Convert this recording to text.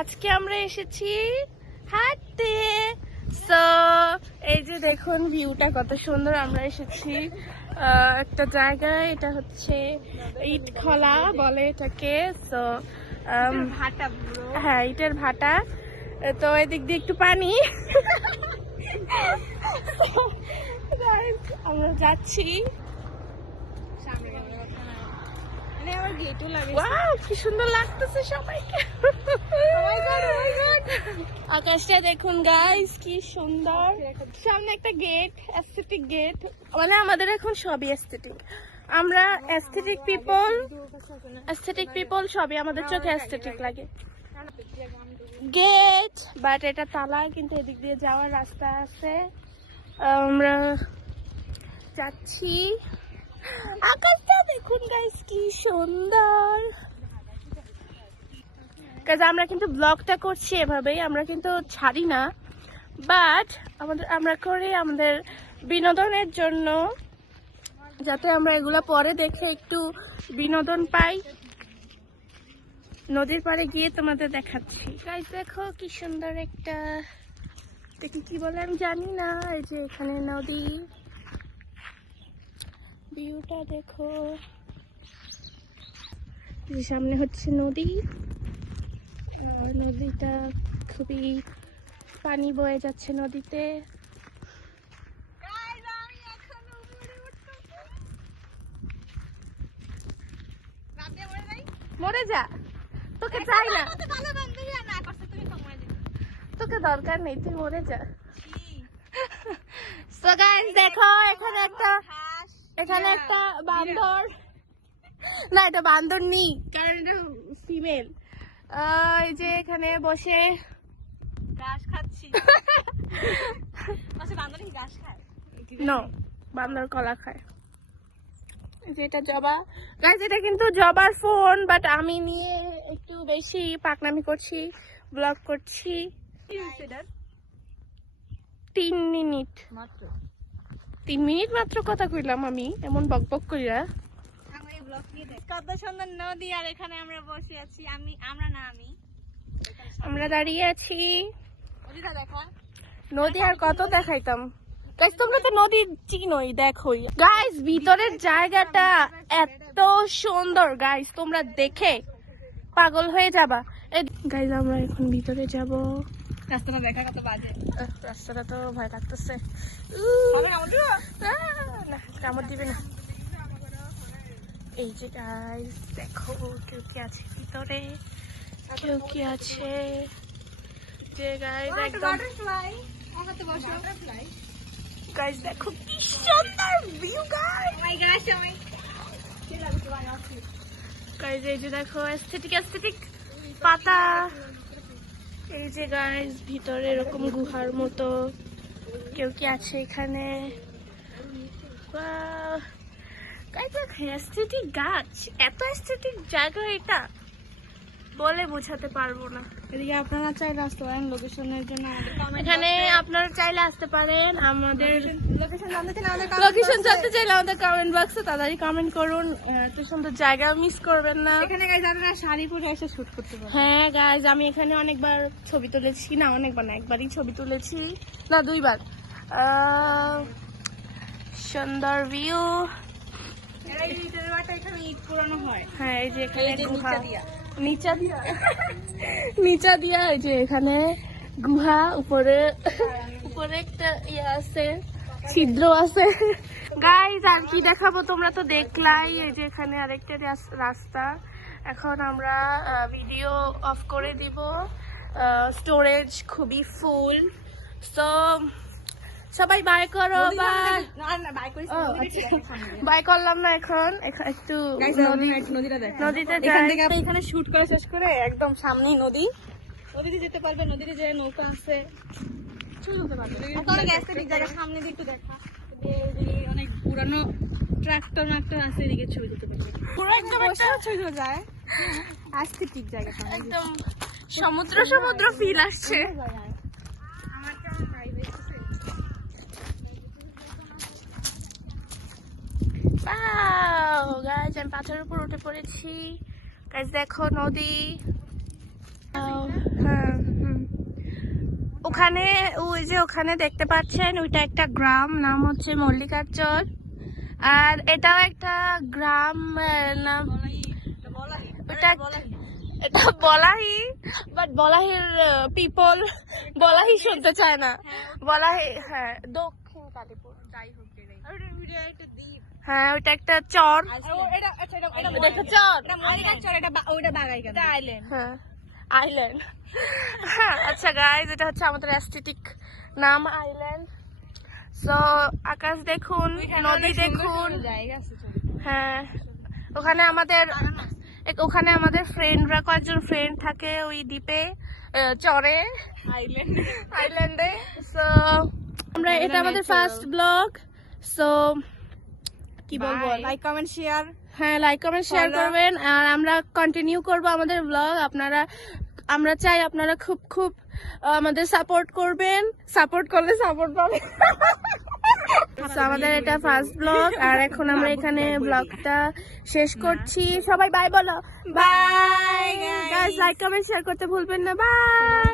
আজকে আমরা এসেছি হাঁটতে। সো এই যে দেখুন ভিউটা কত সুন্দর। আমরা এসেছি একটা জায়গায়, এটা হচ্ছে ইট খোলা বলে এটাকে। সো ভাটা হ্যাঁ, ইটের ভাটা। তো এদিক দিয়ে একটু পানি। আমরা যাচ্ছি। আমার গেটও লাগে। ওয়াও, কি সুন্দর লাগতেছে সবাইকে। আকাশটা দেখুন গাইস, কি সুন্দর। সামনে একটা গেট, অ্যাস্থেটিক গেট। মানে আমাদের এখন সবই অ্যাস্থেটিক। আমরা অ্যাস্থেটিক পিপল সবই আমাদের চোখে অ্যাস্থেটিক লাগে। গেট বাট এটা তালা, কিন্তু এদিক দিয়ে যাওয়ার রাস্তা আছে। আমরা যাচ্ছি। আকাশটা দেখুন গাইস, কি সুন্দর। কারণ আমরা কিন্তু ব্লগটা করছি এভাবেই, আমরা কিন্তু ছাড়ি না, বাট আমরা করি আমাদের বিনোদনের জন্য, যাতে আমরা এগুলো পরে দেখে একটু বিনোদন পাই। নদীর পাড়ে গিয়ে তোমাদের দেখাচ্ছি। গাইস দেখো কি সুন্দর একটা, দেখি কি বলে আমি জানি না। এই যে এখানে নদী, ভিউটা দেখো। সামনে হচ্ছে নদী। নদীটা খুবই পানি বয়ে যাচ্ছে নদীতে। মরে যা, তোকে চাই না, তোকে দরকার নেই, তুই মরে যা। সো গাইস দেখো, এখানে একটা বান্দর। না, এটা বান্দর নেই, কারণ এটা ফিমেল। এই যে এখানে বসে ঘাস খাচ্ছি। বান্দর কি ঘাস খায়? নো, বান্দর কলা খায়। যেটা জবা গাইস, এটা কিন্তু জবার ফোন, বাট আমি নিয়ে একটু বেশি পাকনামি করছি, ব্লগ করছি। 3 মিনিট মাত্র, 3 মিনিট মাত্র কথা কইলাম আমি, এমন বকবক কইরা। কত সুন্দর নদী, আর এখানে আমরা বসে আছি। আমরা দাঁড়িয়ে আছি। নদীটা দেখা, নদী আর কত দেখাইতাম গাইস, তোমরা তো নদী চিনোই, দেখোই গাইস। ভিতরের জায়গাটা এত সুন্দর গাইস, তোমরা দেখে পাগল হয়ে যাবা। গাইস আমরা এখন ভিতরে যাব। রাস্তাটা দেখা কত বাজে। রাস্তাটা তো ভয় লাগতেছে। না, কামড় দিবে না। এই যে গাইস দেখো, কেউ কি আছে ভিতরে, কেউ কি আছে। যে গাইস একদম গাইস দেখো কি সুন্দর ভিউ গাইস। গাইস এই যে দেখো অ্যাস্থেটিক পাতা। এই যে গাইস ভিতরে এরকম গুহার মতো, কেউ কি আছে এখানে। গাইস অ্যাস্থেটিক গাছ, এত অ্যাস্থেটিক জায়গা, এটা বলে বোঝাতে পারবো না। এদিকে আপনারা চাইলে আসতে পারেন লোকেশনের জন্য। এখানে আপনারা চাইলে আসতে পারেন। আমাদের লোকেশন জানতে চাইলে আমাদের কমেন্ট বক্সে তাড়াতাড়ি কমেন্ট করুন। এত সুন্দর জায়গা মিস করবেন না। এখানে গাইস আপনারা শাড়ি পরে এসে শুট করতে পারেন। হ্যাঁ গাইস, আমি এখানে অনেকবার ছবি তুলেছি। না অনেকবার না, একবারই ছবি তুলেছি, না 2 বার। সুন্দর ভিউ। এখানে ইট পোড়ানো হয়। হ্যাঁ এই যে এখানে গুহা, নিচা দিয়া এই যে এখানে গুহা, উপরে একটা ইয়ে আছে, ছিদ্র আছে। গাইস আর কি দেখাবো, তোমরা তো দেখলাই। এই যে এখানে আরেকটা রাস্তা। এখন আমরা ভিডিও অফ করে দিব, স্টোরেজ খুবই ফুল। তো সবাই বাই করো। বাই করলাম না, এখন একটু নদীতে যাই। এখানে শুট করে শেষ করে একদম সামনেই নদীতে যেতে পারবে। নদীতে যে নৌকা আছে, সামনে দিয়ে একটু দেখা, অনেক পুরানো ট্রাক্টর আছে, এদিকে ছবি দিতে পারবে। পুরো একদম ছবি যায়, অ্যাস্থেটিক জায়গা, একদম সমুদ্র ফিল আসছে। আমার কেমন ভাইব এসেছে। গাইজ আমি পাথরের উপর উঠে পড়েছি। গাইজ দেখো নদী। হ্যাঁ ওখানে ওই যে ওখানে দেখতে পাচ্ছেন ওইটা একটা গ্রাম, নাম হচ্ছে মল্লিকারচর। আর এটাও একটা গ্রাম, নাম ওটা এটা বলাহি, বাট বলাহির পিপল বলাহি শুনতে চায় না। বলাহি হ্যাঁ দক্ষিণ কালীপুর, যাই হোক। হ্যাঁ ওইটা একটা চর, এটা একটা চর, হ্যাঁ আইল্যান্ড। হ্যাঁ আচ্ছা গাইজ, এটা হচ্ছে আমাদের অ্যাস্থেটিক নাম আইল্যান্ড। সো আকাশ দেখুন, নদী দেখুন। হ্যাঁ ওখানে আমাদের ফ্রেন্ডরা, কয়েকজন ফ্রেন্ড থাকে ওই দ্বীপে, চরে, আইল্যান্ডে। সো আমরা, এটা আমাদের ফার্স্ট ব্লগ। সো কি বলবো, লাইক কমেন্ট শেয়ার। হ্যাঁ লাইক কমেন্ট শেয়ার করবেন, আর আমরা কন্টিনিউ করব আমাদের ব্লগ। আমরা চাই আপনারা খুব খুব আমাদের সাপোর্ট করবেন, সাপোর্ট করলে সাপোর্ট পাবেন। So, আমাদের এটা ফার্স্ট ব্লগ, আর এখন আমরা এখানে ব্লগটা শেষ করছি। সবাই বাই বলো, bye guys, like comment share করতে ভুলবেন না, বাই।